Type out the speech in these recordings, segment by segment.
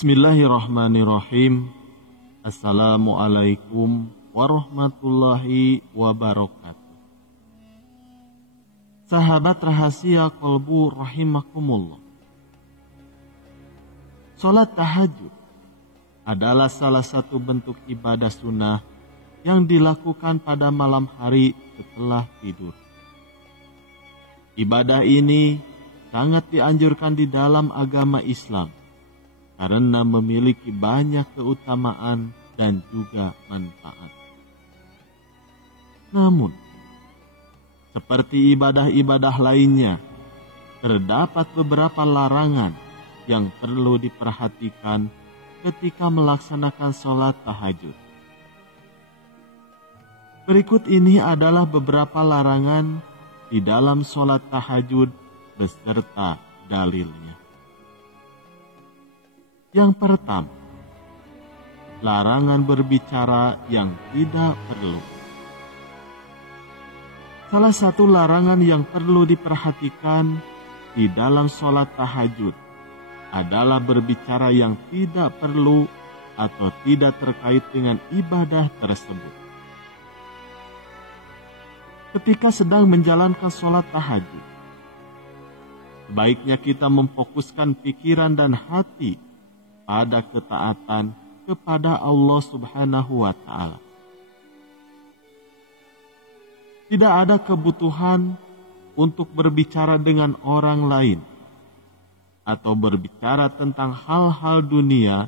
Bismillahirrahmanirrahim. Assalamualaikum warahmatullahi wabarakatuh. Sahabat rahasia kolbu rahimakumullah. Salat tahajud adalah salah satu bentuk ibadah sunnah yang dilakukan pada malam hari setelah tidur. Ibadah ini sangat dianjurkan di dalam agama Islam karena memiliki banyak keutamaan dan juga manfaat. Namun, seperti ibadah-ibadah lainnya, terdapat beberapa larangan yang perlu diperhatikan ketika melaksanakan sholat tahajud. Berikut ini adalah beberapa larangan di dalam sholat tahajud beserta dalilnya. Yang pertama, larangan berbicara yang tidak perlu. Salah satu larangan yang perlu diperhatikan di dalam sholat tahajud adalah berbicara yang tidak perlu atau tidak terkait dengan ibadah tersebut. Ketika sedang menjalankan sholat tahajud, sebaiknya kita memfokuskan pikiran dan hati pada ketaatan kepada Allah Subhanahu wa Ta'ala. Tidak ada kebutuhan untuk berbicara dengan orang lain atau berbicara tentang hal-hal dunia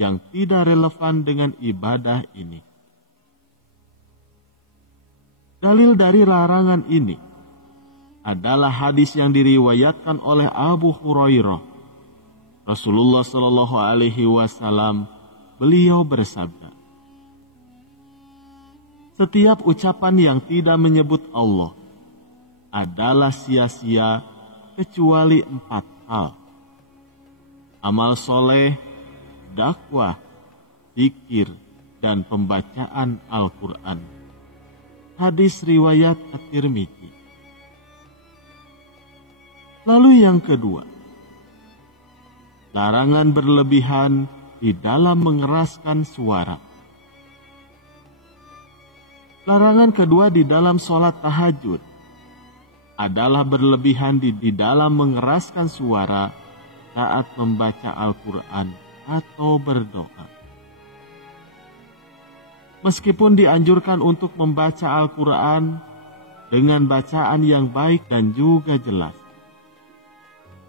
yang tidak relevan dengan ibadah ini. Dalil dari larangan ini adalah hadis yang diriwayatkan oleh Abu Hurairah. Rasulullah Shallallahu Alaihi Wasallam beliau bersabda, setiap ucapan yang tidak menyebut Allah adalah sia-sia kecuali 4 hal: amal soleh, dakwah, zikir, dan pembacaan Al-Quran. Hadis riwayat At-Tirmidzi. Lalu yang kedua, larangan berlebihan di dalam mengeraskan suara. Larangan kedua di dalam sholat tahajud adalah berlebihan di dalam mengeraskan suara saat membaca Al-Quran atau berdoa. Meskipun dianjurkan untuk membaca Al-Quran dengan bacaan yang baik dan juga jelas,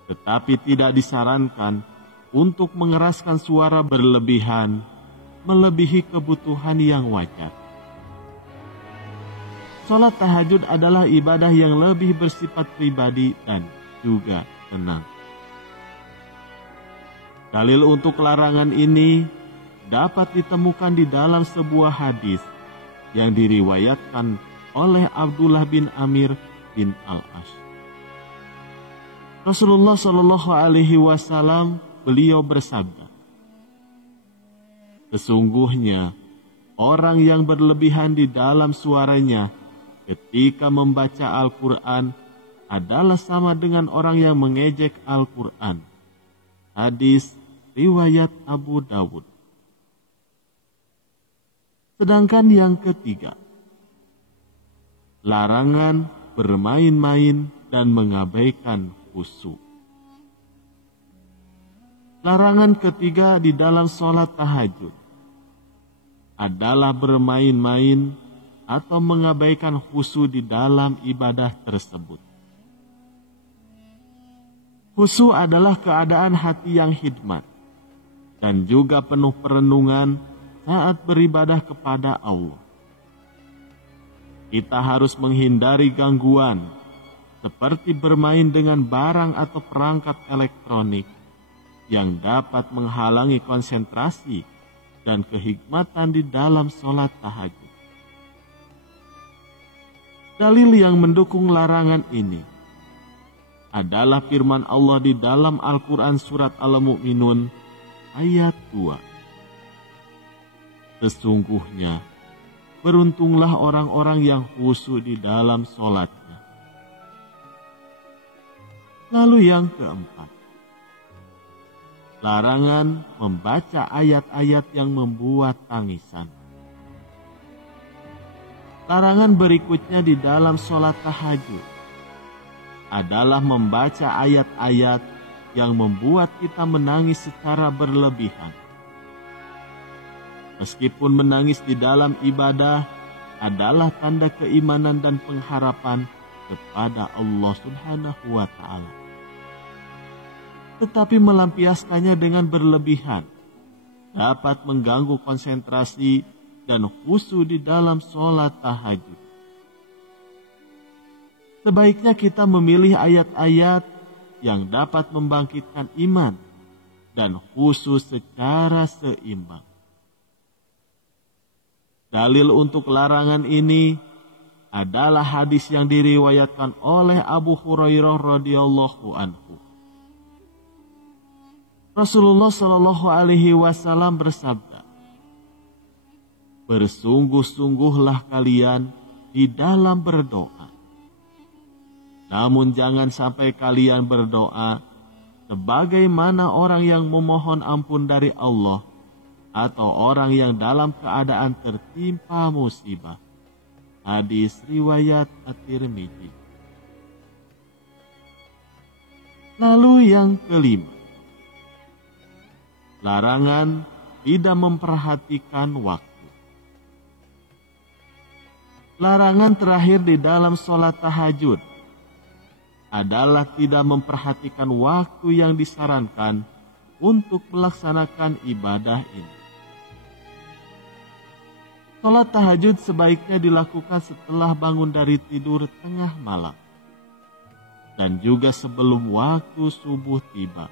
tetapi tidak disarankan untuk mengeraskan suara berlebihan melebihi kebutuhan yang wajar. Salat tahajud adalah ibadah yang lebih bersifat pribadi dan juga tenang. Dalil untuk larangan ini dapat ditemukan di dalam sebuah hadis yang diriwayatkan oleh Abdullah bin Amir bin Al-As. Rasulullah Shallallahu Alaihi Wasallam beliau bersabda, sesungguhnya orang yang berlebihan di dalam suaranya ketika membaca Al-Quran adalah sama dengan orang yang mengejek Al-Quran. Hadis riwayat Abu Dawud. Sedangkan yang ketiga, larangan bermain-main dan mengabaikan khusyuk. Larangan ketiga di dalam sholat tahajud adalah bermain-main atau mengabaikan khusyuk di dalam ibadah tersebut. Khusyuk adalah keadaan hati yang hikmat dan juga penuh perenungan saat beribadah kepada Allah. Kita harus menghindari gangguan seperti bermain dengan barang atau perangkat elektronik yang dapat menghalangi konsentrasi dan kehikmatan di dalam sholat tahajud. Dalil yang mendukung larangan ini adalah firman Allah di dalam Al-Quran surat Al-Mu'minun ayat 2. Sesungguhnya beruntunglah orang-orang yang khusyuk di dalam sholatnya. Lalu yang keempat, larangan membaca ayat-ayat yang membuat tangisan. Larangan berikutnya di dalam sholat tahajud adalah membaca ayat-ayat yang membuat kita menangis secara berlebihan. Meskipun menangis di dalam ibadah adalah tanda keimanan dan pengharapan kepada Allah Subhanahu wa Ta'ala, tetapi melampiaskannya dengan berlebihan dapat mengganggu konsentrasi dan khusyuk di dalam sholat tahajud. Sebaiknya kita memilih ayat-ayat yang dapat membangkitkan iman dan khusyuk secara seimbang. Dalil untuk larangan ini adalah hadis yang diriwayatkan oleh Abu Hurairah radhiyallahu anhu. Rasulullah Shallallahu Alaihi Wasallam bersabda, "Bersungguh-sungguhlah kalian di dalam berdoa. Namun jangan sampai kalian berdoa sebagaimana orang yang memohon ampun dari Allah atau orang yang dalam keadaan tertimpa musibah." Hadis riwayat At-Tirmidzi. Lalu yang kelima, larangan tidak memperhatikan waktu. Larangan terakhir di dalam sholat tahajud adalah tidak memperhatikan waktu yang disarankan untuk melaksanakan ibadah ini. Sholat tahajud sebaiknya dilakukan setelah bangun dari tidur tengah malam dan juga sebelum waktu subuh tiba.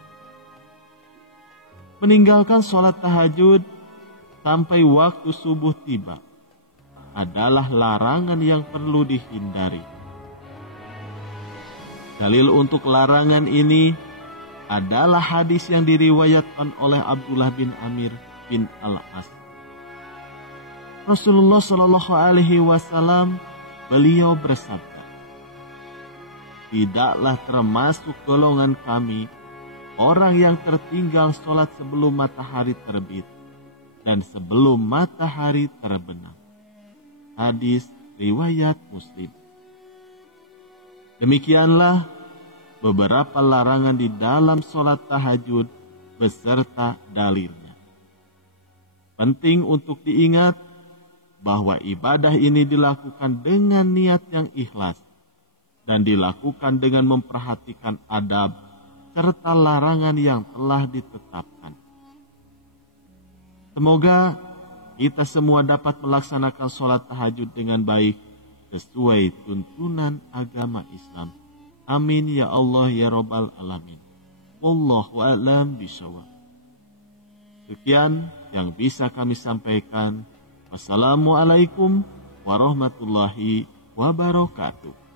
Meninggalkan sholat tahajud sampai waktu subuh tiba adalah larangan yang perlu dihindari. Dalil untuk larangan ini adalah hadis yang diriwayatkan oleh Abdullah bin Amir bin Al-As. Rasulullah Shallallahu Alaihi Wasallam beliau bersabda, "Tidaklah termasuk golongan kami orang yang tertinggal sholat sebelum matahari terbit dan sebelum matahari terbenam." Hadis riwayat Muslim. Demikianlah beberapa larangan di dalam sholat tahajud beserta dalilnya. Penting untuk diingat bahwa ibadah ini dilakukan dengan niat yang ikhlas dan dilakukan dengan memperhatikan adab serta larangan yang telah ditetapkan. Semoga kita semua dapat melaksanakan sholat tahajud dengan baik sesuai tuntunan agama Islam. Amin ya Allah ya Rabbal Alamin. Wallahu a'lam bishawab. Sekian yang bisa kami sampaikan. Wassalamualaikum warahmatullahi wabarakatuh.